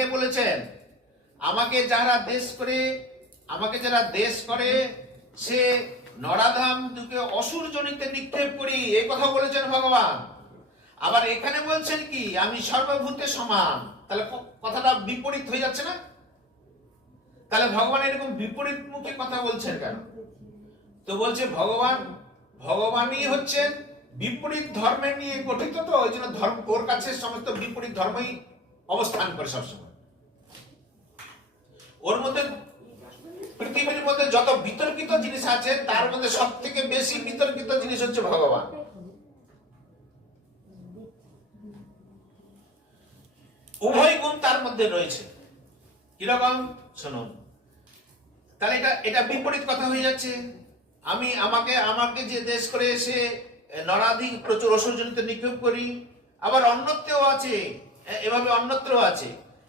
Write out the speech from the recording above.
আগে বলেছেন আমাকে যারা দেশ করে সে নরাধাম দুকে অসুর জনিতে নিক্ষেপ করি, এই কথা বলেছেন ভগবান। আবার এখানে বলছেন কি আমি সর্বভূতে সমান, তাহলে কথাটা বিপরীত হয়ে যাচ্ছে না? তাহলে ভগবান এরকম বিপরীত মুখে কথা বলছেন কেন? তো বলছে ভগবানই হচ্ছেন বিপরীত ধর্মের নিয়ে গঠিত, তো ওই জন্য ধর্ম ওর কাছে সমস্ত বিপরীত ধর্মই অবস্থান করে সবসময়। ওর মধ্যে পৃথিবীর মধ্যে যত বিতর্কিত জিনিস আছে তার মধ্যে সব থেকে বেশি বিতর্কিত জিনিস হচ্ছে ভগবান। উভয় গুণ তার মধ্যে রয়েছে। কিরকম শুনুন, তাহলে এটা বিপরীত কথা হয়ে যাচ্ছে। আমাকে যে দেশ করে এসে নরাধিক প্রচুর অসুরজনিত নিক্ষেপ করি, আবার অন্যত্রেও আছে, এভাবে অন্যত্র আছে।